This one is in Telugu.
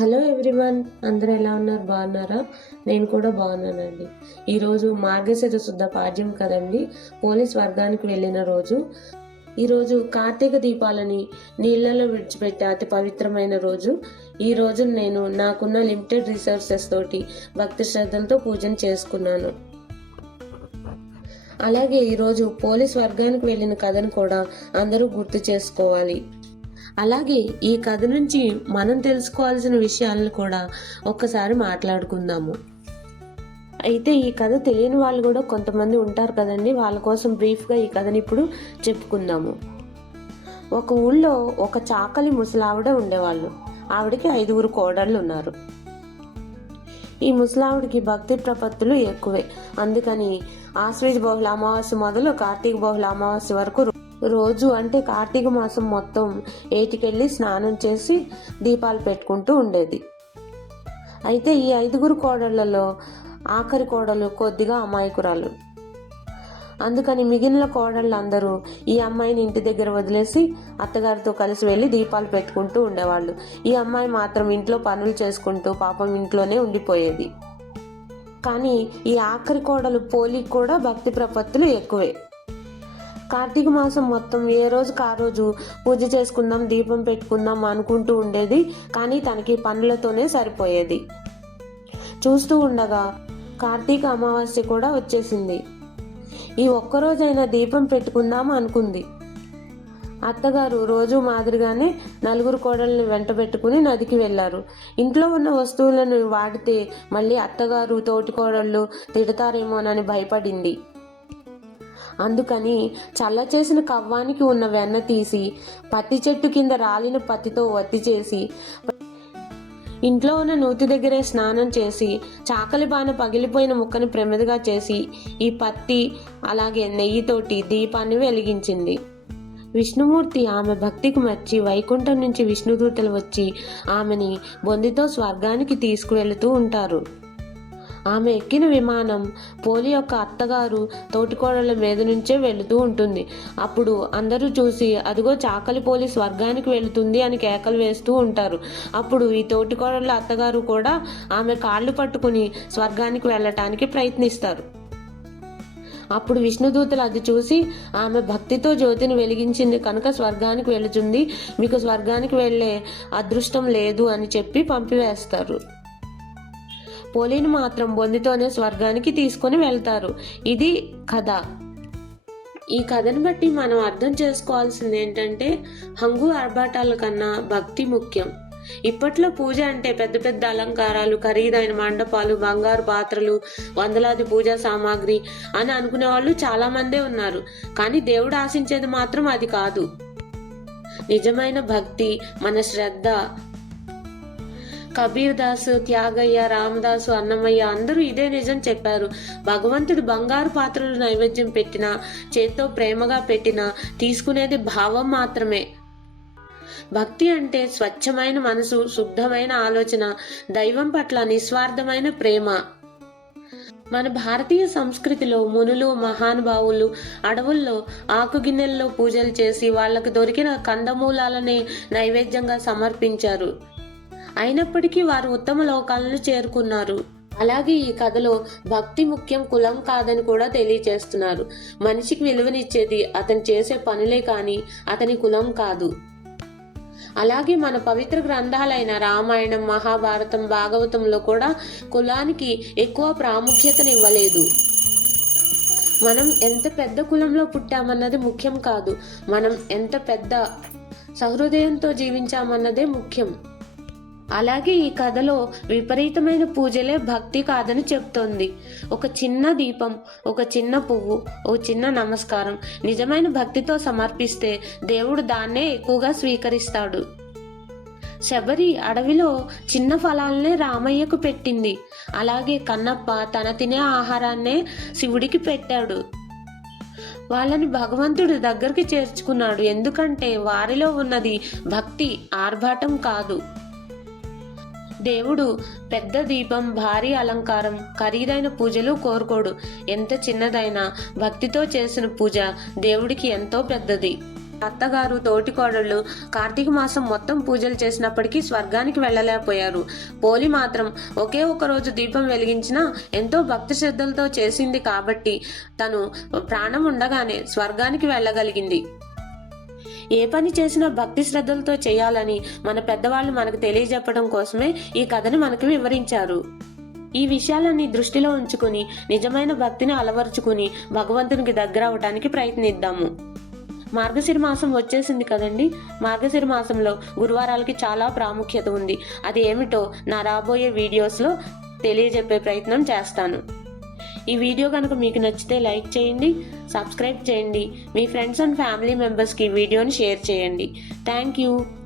హలో ఎవ్రీవన్, అందరూ ఎలా ఉన్నారు? బాగున్నారా? నేను కూడా బాగున్నానండి. ఈరోజు మార్గశిర శుద్ధ పాడ్యం కదండి, పోలీస్ వర్గానికి వెళ్ళిన రోజు. ఈరోజు కార్తీక దీపాలని నీళ్లలో విడిచిపెట్టే అతి పవిత్రమైన రోజు. ఈ రోజు నేను నాకున్న లిమిటెడ్ రిసోర్సెస్ తోటి భక్తి శ్రద్ధలతో పూజను చేసుకున్నాను. అలాగే ఈరోజు పోలీస్ వర్గానికి వెళ్ళిన కథను కూడా అందరూ గుర్తు చేసుకోవాలి. అలాగే ఈ కథ నుంచి మనం తెలుసుకోవాల్సిన విషయాలను కూడా ఒక్కసారి మాట్లాడుకుందాము. అయితే ఈ కథ తెలియని వాళ్ళు కూడా కొంతమంది ఉంటారు కదండి, వాళ్ళ కోసం బ్రీఫ్గా ఈ కథని ఇప్పుడు చెప్పుకుందాము. ఒక ఊళ్ళో ఒక చాకలి ముసలావిడ ఉండేవాళ్ళు. ఆవిడకి 5 కోడళ్ళు ఉన్నారు. ఈ ముసలావిడికి భక్తి ప్రపత్తులు ఎక్కువే. అందుకని ఆశ్వీజ బహుళ అమావాస్య మొదలు కార్తీక బహుళ అమావాస్య వరకు రోజు అంటే కార్తీక మాసం మొత్తం ఏటికెళ్ళి స్నానం చేసి దీపాలు పెట్టుకుంటూ ఉండేది. అయితే ఈ 5 కోడళ్లలో ఆఖరి కోడలు కొద్దిగా అమాయకురాలు. అందుకని మిగిలిన కోడళ్ళందరూ ఈ అమ్మాయిని ఇంటి దగ్గర వదిలేసి అత్తగారితో కలిసి వెళ్ళి దీపాలు పెట్టుకుంటూ ఉండేవాళ్ళు. ఈ అమ్మాయి మాత్రం ఇంట్లో పనులు చేసుకుంటూ పాపం ఇంట్లోనే ఉండిపోయేది. కానీ ఈ ఆఖరి కోడలు పోలికి కూడా భక్తి ప్రపత్తులు ఎక్కువే. కార్తీక మాసం మొత్తం ఏ రోజుకి ఆ రోజు పూజ చేసుకుందాం, దీపం పెట్టుకుందాం అనుకుంటూ ఉండేది. కానీ తనకి పనులతోనే సరిపోయేది. చూస్తూ ఉండగా కార్తీక అమావాస్య కూడా వచ్చేసింది. ఈ ఒక్కరోజైనా దీపం పెట్టుకుందాం అనుకుంది. అత్తగారు రోజు మాదిరిగానే 4 కోడళ్ళని వెంట పెట్టుకుని నదికి వెళ్లారు. ఇంట్లో ఉన్న వస్తువులను వాడితే మళ్ళీ అత్తగారు తోటి కోడళ్ళు తిడతారేమోనని భయపడింది. అందుకని చల్ల చేసిన కవ్వానికి ఉన్న వెన్న తీసి పత్తి చెట్టు కింద రాలిన పత్తితో వత్తి చేసి ఇంట్లో ఉన్న నూతి దగ్గరే స్నానం చేసి చాకలి బాన పగిలిపోయిన ముక్కని ప్రమిదగా చేసి ఈ పత్తి అలాగే నెయ్యితోటి దీపాన్ని వెలిగించింది. విష్ణుమూర్తి ఆమె భక్తికి మెచ్చి వైకుంఠం నుంచి విష్ణుదూతలు వచ్చి ఆమెని బొందితో స్వర్గానికి తీసుకువెళుతూ ఉంటారు. ఆమె ఎక్కిన విమానం పోలి యొక్క అత్తగారు తోటికోడళ్ళ మీద నుంచే వెళుతూ ఉంటుంది. అప్పుడు అందరూ చూసి అదిగో చాకలి పోలి స్వర్గానికి వెళుతుంది అని కేకలు వేస్తూ ఉంటారు. అప్పుడు ఈ తోటికోడళ్ళ అత్తగారు కూడా ఆమె కాళ్ళు పట్టుకుని స్వర్గానికి వెళ్ళటానికి ప్రయత్నిస్తారు. అప్పుడు విష్ణుదూతలు అది చూసి ఆమె భక్తితో జ్యోతిని వెలిగించింది కనుక స్వర్గానికి వెళుతుంది, మీకు స్వర్గానికి వెళ్ళే అదృష్టం లేదు అని చెప్పి పంపివేస్తారు. పోలిని మాత్రం బొందితోనే స్వర్గానికి తీసుకొని వెళ్తారు. ఇది కథ. ఈ కథను బట్టి మనం అర్థం చేసుకోవాల్సింది ఏంటంటే హంగు ఆర్భాటాల కన్నా భక్తి ముఖ్యం. ఇప్పట్లో పూజ అంటే పెద్ద పెద్ద అలంకారాలు, ఖరీదైన మండపాలు, బంగారు పాత్రలు, వందలాది పూజా సామాగ్రి అని అనుకునే వాళ్ళు చాలా మందే ఉన్నారు. కానీ దేవుడు ఆశించేది మాత్రం అది కాదు. నిజమైన భక్తి మన శ్రద్ధ. కబీర్ దాసు, త్యాగయ్య, రామదాసు, అన్నమయ్య అందరూ ఇదే నిజం చెప్పారు. భగవంతుడు బంగారు పాత్రలు నైవేద్యం పెట్టినా, చేత్తో ప్రేమగా పెట్టినా తీసుకునేది భావం మాత్రమే. భక్తి అంటే స్వచ్ఛమైన మనసు, శుద్ధమైన ఆలోచన, దైవం పట్ల నిస్వార్థమైన ప్రేమ. మన భారతీయ సంస్కృతిలో మునులు, మహానుభావులు అడవుల్లో ఆకుగిన్నెల్లో పూజలు చేసి వాళ్లకు దొరికిన కందమూలాలనే నైవేద్యంగా సమర్పించారు. అయినప్పటికీ వారు ఉత్తమ లోకాలను చేరుకున్నారు. అలాగే ఈ కథలో భక్తి ముఖ్యం, కులం కాదని కూడా తెలియచేస్తున్నారు. మనిషికి విలువనిచ్చేది అతను చేసే పనులే కానీ అతని కులం కాదు. అలాగే మన పవిత్ర గ్రంథాలైన రామాయణం, మహాభారతం, భాగవతంలో కూడా కులానికి ఎక్కువ ప్రాముఖ్యతనివ్వలేదు. మనం ఎంత పెద్ద కులంలో పుట్టామన్నది ముఖ్యం కాదు, మనం ఎంత పెద్ద సహృదయంతో జీవించామన్నదే ముఖ్యం. అలాగే ఈ కథలో విపరీతమైన పూజలే భక్తి కాదని చెప్తోంది. ఒక చిన్న దీపం, ఒక చిన్న పువ్వు, ఒక చిన్న నమస్కారం నిజమైన భక్తితో సమర్పిస్తే దేవుడు దాన్నే ఎక్కువగా స్వీకరిస్తాడు. శబరి అడవిలో చిన్న ఫలాలనే రామయ్యకు పెట్టింది. అలాగే కన్నప్ప తన తినే ఆహారాన్నే శివుడికి పెట్టాడు. వాళ్ళని భగవంతుడు దగ్గరికి చేర్చుకున్నాడు. ఎందుకంటే వారిలో ఉన్నది భక్తి, ఆర్భాటం కాదు. దేవుడు పెద్ద దీపం, భారీ అలంకారం, ఖరీదైన పూజలు కోరుకోడు. ఎంత చిన్నదైనా భక్తితో చేసిన పూజ దేవుడికి ఎంతో పెద్దది. అత్తగారు తోటికోడళ్ళు కార్తీక మాసం మొత్తం పూజలు చేసినప్పటికీ స్వర్గానికి వెళ్ళలేకపోయారు. పోలి మాత్రం ఒకే ఒక రోజు దీపం వెలిగించినా ఎంతో భక్తి శ్రద్ధలతో చేసింది కాబట్టి తను ప్రాణం ఉండగానే స్వర్గానికి వెళ్ళగలిగింది. ఏ పని చేసినా భక్తి శ్రద్ధలతో చేయాలని మన పెద్దవాళ్ళు మనకు తెలియజెప్పడం కోసమే ఈ కథని మనకు వివరించారు. ఈ విషయాలన్నీ దృష్టిలో ఉంచుకుని నిజమైన భక్తిని అలవరుచుకుని భగవంతునికి దగ్గర అవడానికి ప్రయత్నిద్దాము. మార్గశిర మాసం వచ్చేసింది కదండి. మార్గశిర మాసంలో గురువారాలకి చాలా ప్రాముఖ్యత ఉంది. అది ఏమిటో నా రాబోయే వీడియోస్లో తెలియజెప్పే ప్రయత్నం చేస్తాను. ఈ వీడియో కనుక మీకు నచ్చితే లైక్ చేయండి, సబ్స్క్రైబ్ చేయండి, మీ ఫ్రెండ్స్ అండ్ ఫ్యామిలీ మెంబర్స్కి ఈ వీడియోని షేర్ చేయండి. Thank you.